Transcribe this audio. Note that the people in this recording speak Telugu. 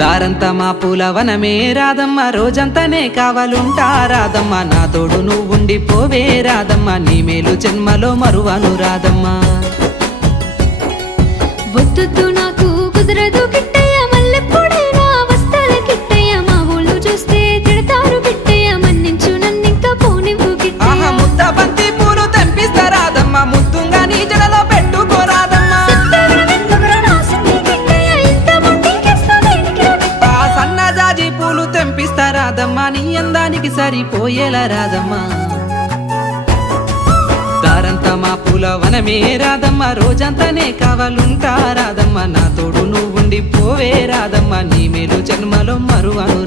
దారంతా మా పూలవనమే రాదమ్మ, రోజంతానే కావాలుంటా రాదమ్మ, నా తోడు నువ్వుండిపోవే రాదమ్మ, నీ మేలు జన్మలో మరువను రాదమ్మ. వద్దు నాకు కుదరదు కిట్టయ్య, మల్లెప్పుడైనా వస్తాల కిట్టయ్య, మా ఊళ్ళు చూస్తే తిడతారు కిట్టయ్య, మన్నించు నన్నింకా పోనివ్వు కిట్టయ్య. ఆహా ముద్ద బంతి పూలు తెంపిస్తా రాదమ్మ, ముద్దుంగా నీ జడలో పెట్టుకోరాదమ్మ. ఆ సన్నజాజి పూలు తెంపిస్తా రాదమ్మ, నీ అందానికి సరిపోయేలా రాదమ్మ. దారంతా మా పూలవనమే రాదమ్మ, రోజంతానే కావాలుంటా రాదమ్మ, నా తోడు నువ్వుండిపోవే రాదమ్మ, నీ మేలు జన్మలో మరువను